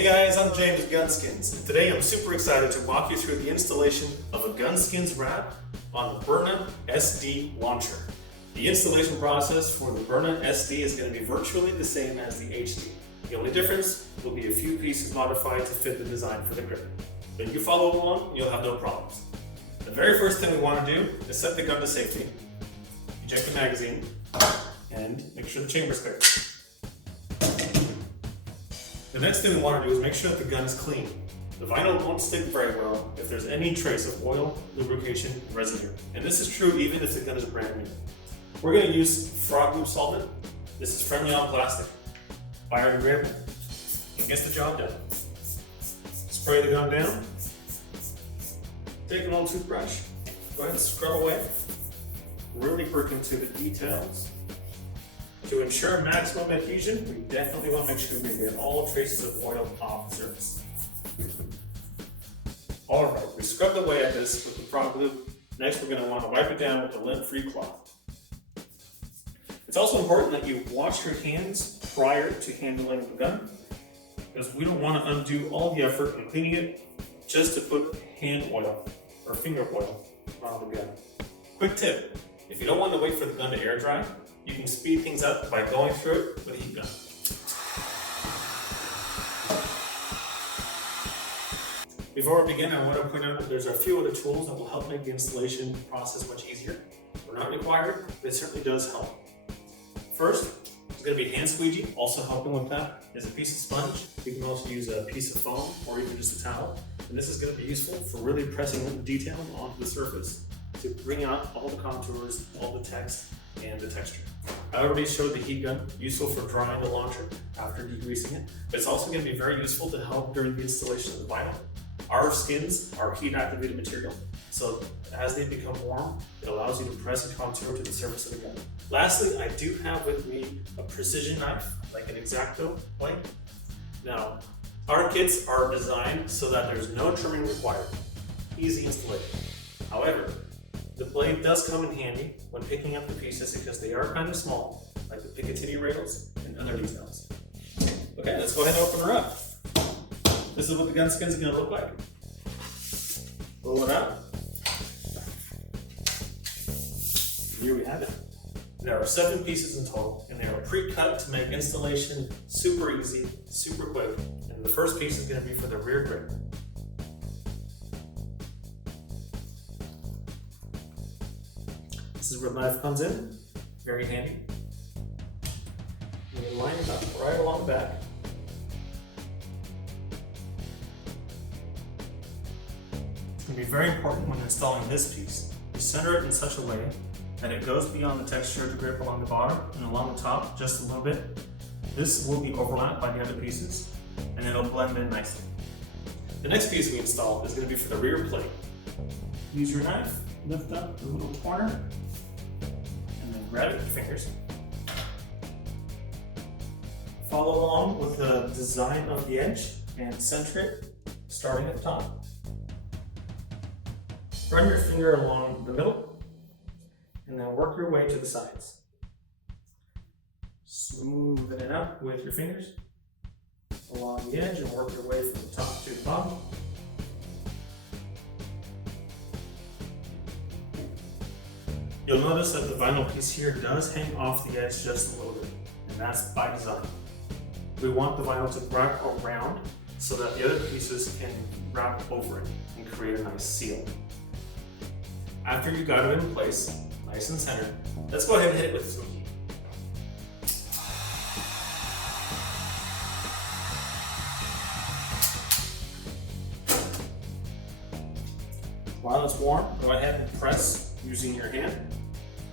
Hey guys, I'm James with Gunskins, and today I'm super excited to walk you through the installation of a Gunskins wrap on the Byrna SD launcher. The installation process for the Byrna SD is going to be virtually the same as the HD. The only difference will be a few pieces modified to fit the design for the grip. When you follow along, you'll have no problems. The very first thing we want to do is set the gun to safety, eject the magazine, and make sure the chamber's clear. The next thing we want to do is make sure that the gun is clean. The vinyl won't stick very well if there's any trace of oil, lubrication, and residue. And this is true even if the gun is brand new. We're going to use frog loop solvent. This is friendly on plastic, biodegradable, and gets the job done. Spray the gun down. Take an old toothbrush. Go ahead and scrub away. Really work into the details. To ensure maximum adhesion, we definitely want to make sure we get all traces of oil off the surface. Alright, we scrubbed away at this with the frog loop. Next, we're going to want to wipe it down with a lint-free cloth. It's also important that you wash your hands prior to handling the gun, because we don't want to undo all the effort in cleaning it just to put hand oil or finger oil on the gun. Quick tip, if you don't want to wait for the gun to air dry, you can speed things up by going through it with a heat gun. Before we begin, I want to point out that there's a few other tools that will help make the installation process much easier. They're not required, but it certainly does help. First, it's going to be hand squeegee. Also helping with that is a piece of sponge. You can also use a piece of foam or even just a towel. And this is going to be useful for really pressing the detail onto the surface to bring out all the contours, all the text, and the texture. I already showed the heat gun, useful for drying the launcher after degreasing it, but it's also going to be very useful to help during the installation of the vinyl. Our skins are heat activated material, so as they become warm, it allows you to press and contour to the surface of the gun. Lastly, I do have with me a precision knife, like an X-Acto blade. Now, our kits are designed so that there's no trimming required. Easy installation. However, the blade does come in handy when picking up the pieces because they are kind of small, like the Picatinny Rails and other details. Okay, let's go ahead and open her up. This is what the gun skin is going to look like. Pull it out. Here we have it. There are 7 pieces in total, and they are pre-cut to make installation super easy, super quick. And the first piece is going to be for the rear grip. This is where the knife comes in, very handy. You can line it up right along the back. It's going to be very important when installing this piece. You center it in such a way that it goes beyond the texture of the grip along the bottom and along the top just a little bit. This will be overlapped by the other pieces, and it'll blend in nicely. The next piece we install is going to be for the rear plate. Use your knife, lift up the little corner, and then grab it with your fingers. Follow along with the design of the edge and center it, starting at the top. Run your finger along the middle, and then work your way to the sides. Smoothing it up with your fingers along the edge and work your way from the top to the bottom. You'll notice that the vinyl piece here does hang off the edge just a little bit, and that's by design. We want the vinyl to wrap around so that the other pieces can wrap over it and create a nice seal. After you got it in place, nice and centered, let's go ahead and hit it with some heat. While it's warm, go ahead and press using your hand,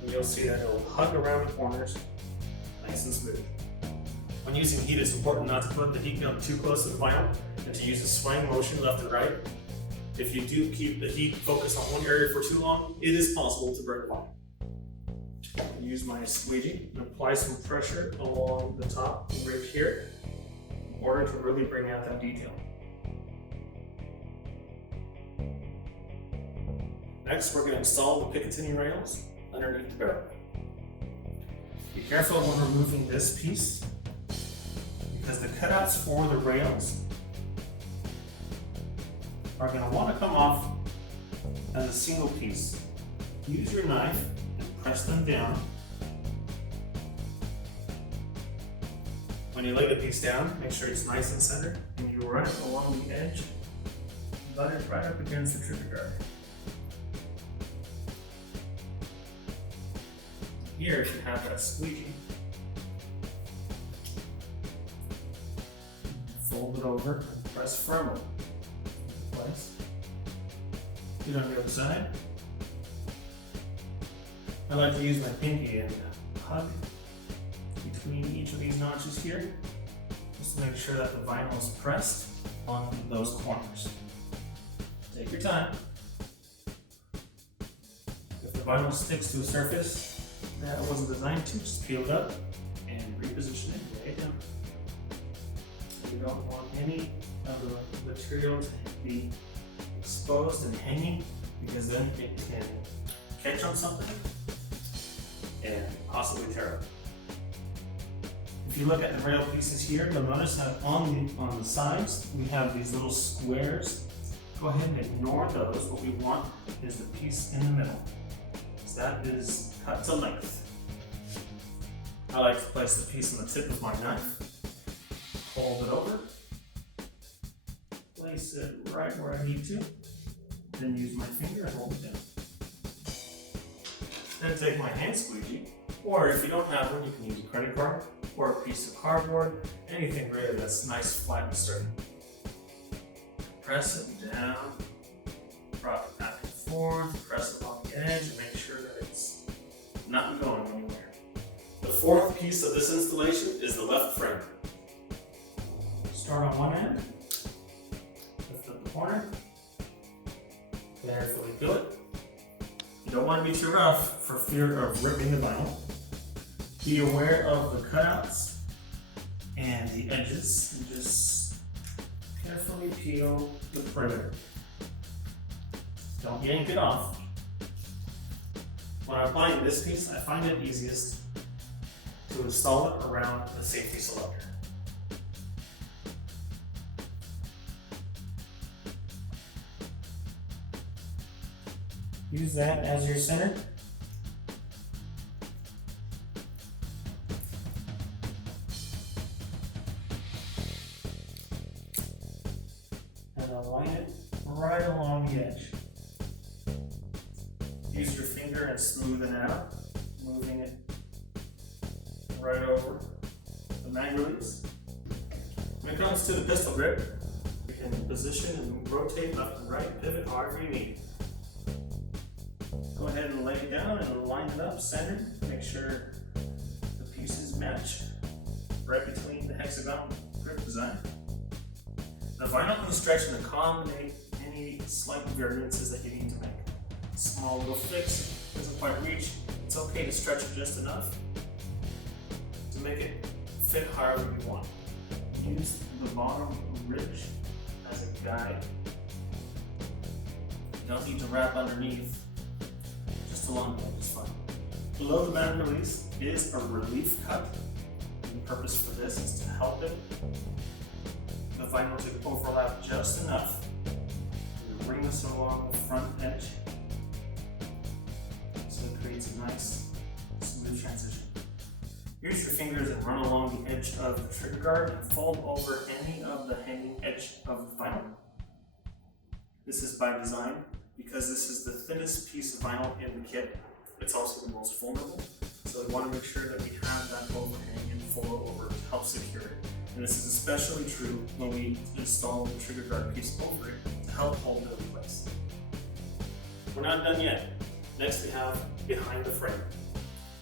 and you'll see that it will hug around the corners, nice and smooth. When using heat, it's important not to put the heat gun too close to the vinyl and to use a swaying motion left and right. If you do keep the heat focused on one area for too long, it is possible to burn the vinyl. Use my squeegee and apply some pressure along the top right here in order to really bring out that detail. Next, we're going to install the Picatinny Rails underneath the barrel. Be careful when removing this piece because the cutouts for the rails are going to want to come off as a single piece. Use your knife and press them down. When you lay the piece down, make sure it's nice and centered, and you run it along the edge, butt it right up against the trigger guard. Here, if you have that squeegee, fold it over and press firmly into place. Do it on the other side. I like to use my pinky and hug between each of these notches here, just to make sure that the vinyl is pressed on those corners. Take your time. If the vinyl sticks to a surface that it wasn't designed to, just peel it up and reposition it, lay it down. You don't want any of the material to be exposed and hanging, because then it can catch on something and possibly tear it. If you look at the rail pieces here, you'll notice that on the sides we have these little squares. Go ahead and ignore those. What we want is the piece in the middle. So that is cut to length. I like to place the piece on the tip of my knife, fold it over, place it right where I need to, then use my finger and hold it down. Then take my hand squeegee, or if you don't have one, you can use a credit card or a piece of cardboard, anything really that's nice, flat, and sturdy. Press it down, rock it back and forth, press it along the edge, and make sure that it's not going anywhere. The fourth piece of this installation is the left frame. Start on one end, lift up the corner, carefully peel it. You don't want to be too rough for fear of ripping the vinyl. Be aware of the cutouts and the edges, and just carefully peel the perimeter. Don't yank it off. When I'm applying this piece, I find it easiest to install it around the safety selector. Use that as your center. And align it right along the edge. Use your finger and smoothen it out, moving it right over the mag release. When it comes to the pistol grip, you can position and rotate left and right, pivot however you need. Go ahead and lay it down and line it up centered. Make sure the pieces match right between the hexagon grip design. The vinyl can stretch and accommodate any slight variances that you need to make. Small little fix doesn't quite reach. It's okay to stretch it just enough to make it fit however you want. Use the bottom ridge as a guide. You don't need to wrap underneath. Just along the edge is fine. Below the mag release is a relief cut. The purpose for this is to help the vinyl to overlap just enough to bring this along the front edge, so it creates a nice, smooth transition. Use your fingers and run along the edge of the trigger guard and fold over any of the hanging edge of the vinyl. This is by design because this is the thinnest piece of vinyl in the kit. It's also the most vulnerable, so we want to make sure that we have that overhang and fold over to help secure it. And this is especially true when we install the trigger guard piece over it to help hold it in place. We're not done yet. Next we have behind the frame.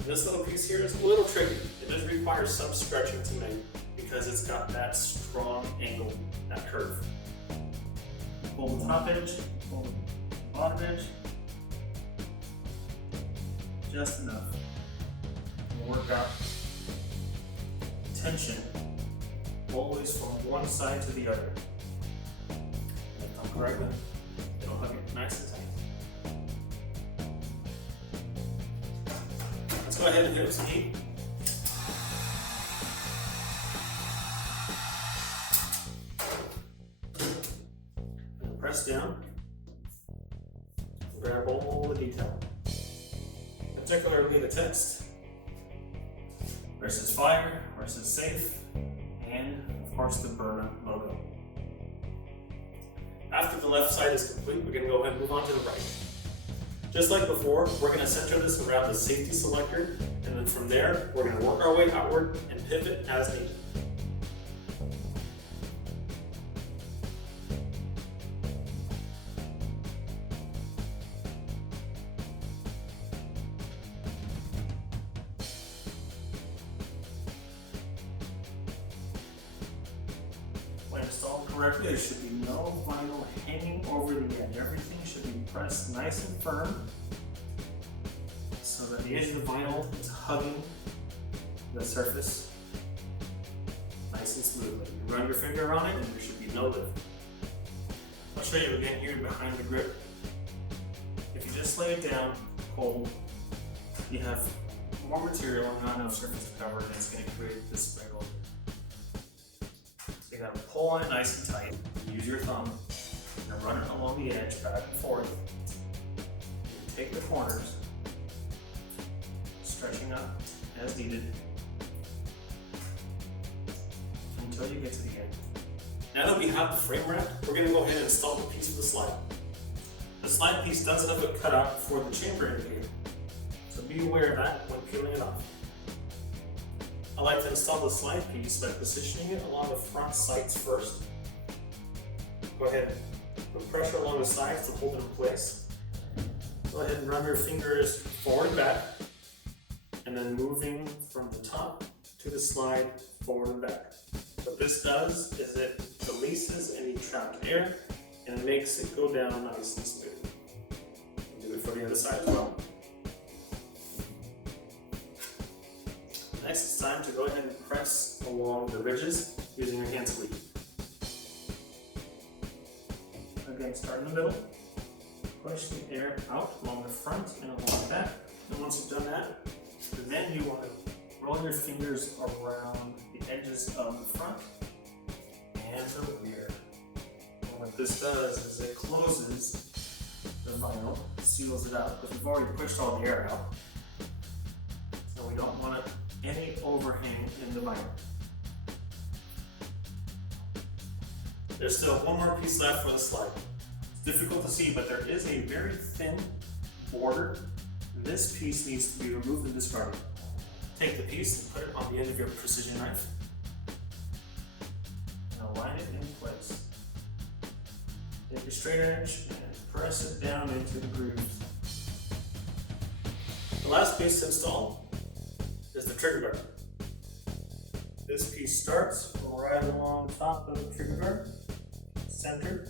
This little piece here is a little tricky. It does require some stretching to make because it's got that strong angle, that curve. Pull the top edge, pull the bottom edge, just enough. And work out tension always from one side to the other. If done correctly, it'll hug it nice and tight. Let's go ahead and give it some heat. And press down. grab all the detail, particularly the text. Versus fire, versus safe, and of course the Byrna logo. After the left side is complete, we're going to go ahead and move on to the right. Just like before, we're going to center this around the safety selector, and then from there, we're going to work our way outward and pivot as needed. When installed correctly, there should be no vinyl hanging over the edge. Everything should be pressed nice and firm so that the edge of the vinyl is hugging the surface nice and smoothly. You run your finger on it and there should be no lift. I'll show you again here behind the grip. If you just lay it down cold, you have more material and not enough surface to cover, and it's going to create this spread over. You gotta pull on it nice and tight. Use your thumb and run it along the edge back and forth. You take the corners, stretching up as needed until you get to the end. Now that we have the frame wrapped, we're gonna go ahead and install the piece of the slide. The slide piece does have a cutout for the chamber indicator, so be aware of that when peeling it off. I like to install the slide piece by positioning it along the front sights first. Go ahead and put pressure along the sides to hold it in place. Go ahead and run your fingers forward and back, and then moving from the top to the slide forward and back. What this does is it releases any trapped air and it makes it go down nice and smooth. Do it for the other side as well. Next, it's time to go ahead and press along the ridges using your hand squeegee. Again, start in the middle, push the air out along the front and along the back. And once you've done that, then you want to roll your fingers around the edges of the front and the rear. And what this does is it closes the vinyl, seals it out, because we've already pushed all the air out. So we don't want any overhang in the vinyl. There's still one more piece left for the slide. It's difficult to see, but there is a very thin border. This piece needs to be removed and discarded. Take the piece and put it on the end of your precision knife and align it in place. Take your straight edge and press it down into the grooves. The last piece to install is the trigger guard. This piece starts right along the top of the trigger guard, centered.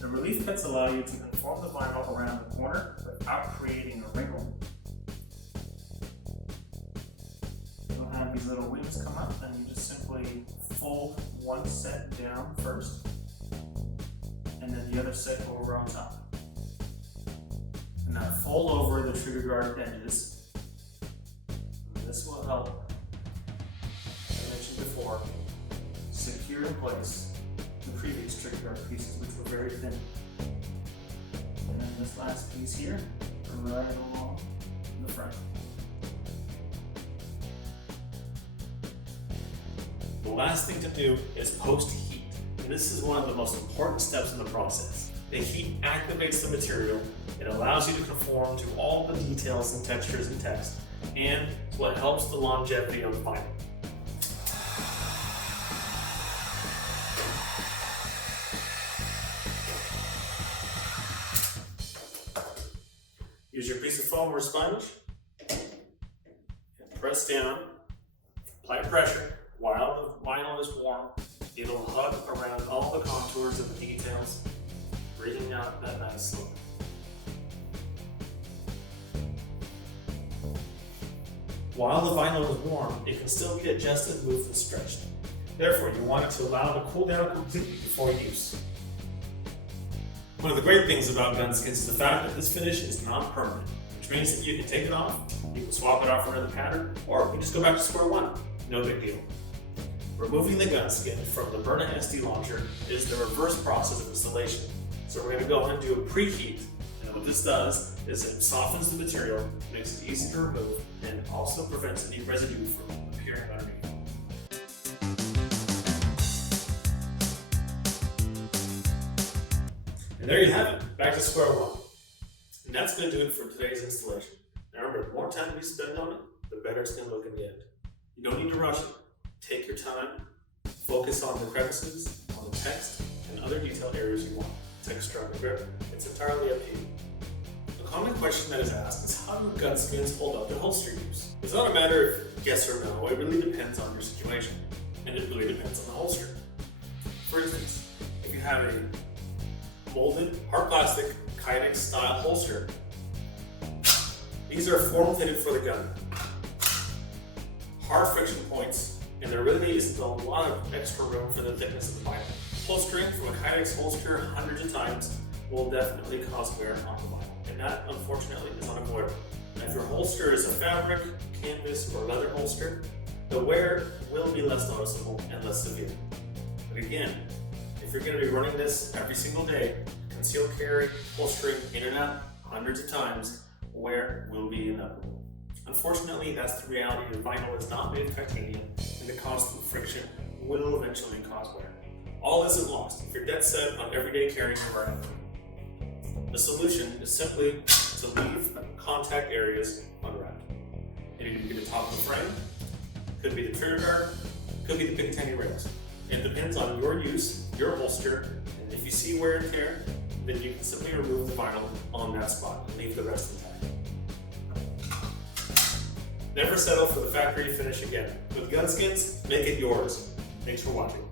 The relief cuts allow you to conform the vinyl around the corner without creating a wrinkle. You'll have these little wings come up, and you just simply fold one set down first, and then the other set over on top. And now fold over the trigger guard edges. And this will help, as I mentioned before, secure in place the previous trigger guard pieces, which were very thin. And then this last piece here, right along the front. The last thing to do is post heat. And this is one of the most important steps in the process. The heat activates the material. It allows you to conform to all the details and textures and text, and it's what helps the longevity of the vinyl. Use your piece of foam or sponge and press down, apply pressure while the vinyl is warm. It'll hug around all the contours of the details, bringing out that nice look. While the vinyl is warm, it can still get just as smooth and stretched. Therefore, you want it to allow it to cool down completely before use. One of the great things about gun skins is the fact that this finish is non-permanent, which means that you can take it off, you can swap it out for another pattern, or you just go back to square one. No big deal. Removing the gun skin from the Byrna SD launcher is the reverse process of installation. So we're going to go ahead and do a preheat. And what this does is it softens the material, makes it easy to remove, and also prevents any residue from appearing underneath. And there you have it, back to square one. And that's going to do it for today's installation. Now remember, the more time you spend on it, the better it's going to look in the end. You don't need to rush it. Take your time, focus on the crevices, on the text, and other detailed areas you want. Text or grip. It's entirely up to you. A common question that is asked is how do gun skins hold up to holster use? It's not a matter of yes or no, it really depends on your situation. And it really depends on the holster. For instance, if you have a molded, hard plastic, Kydex style holster, these are form fitted for the gun. Hard friction points, and there really isn't a lot of extra room for the thickness of the vinyl. Holstering from a Kydex holster hundreds of times will definitely cause wear on the vinyl, and that unfortunately is unavoidable. Now, if your holster is a fabric, canvas, or leather holster, the wear will be less noticeable and less severe. But again, if you're going to be running this every single day, concealed carry, holstering in and out hundreds of times, wear will be inevitable. Unfortunately, that's the reality. The vinyl is not made of titanium, and the constant friction will eventually cause wear. All isn't lost if you're dead set on everyday carrying around. The solution is simply to leave contact areas unwrapped. It could be the top of the frame, could be the trigger guard, could be the Picatinny Rails. It depends on your use, your holster, and if you see wear and tear, then you can simply remove the vinyl on that spot and leave the rest intact. Never settle for the factory finish again. With gun skins, make it yours. Thanks for watching.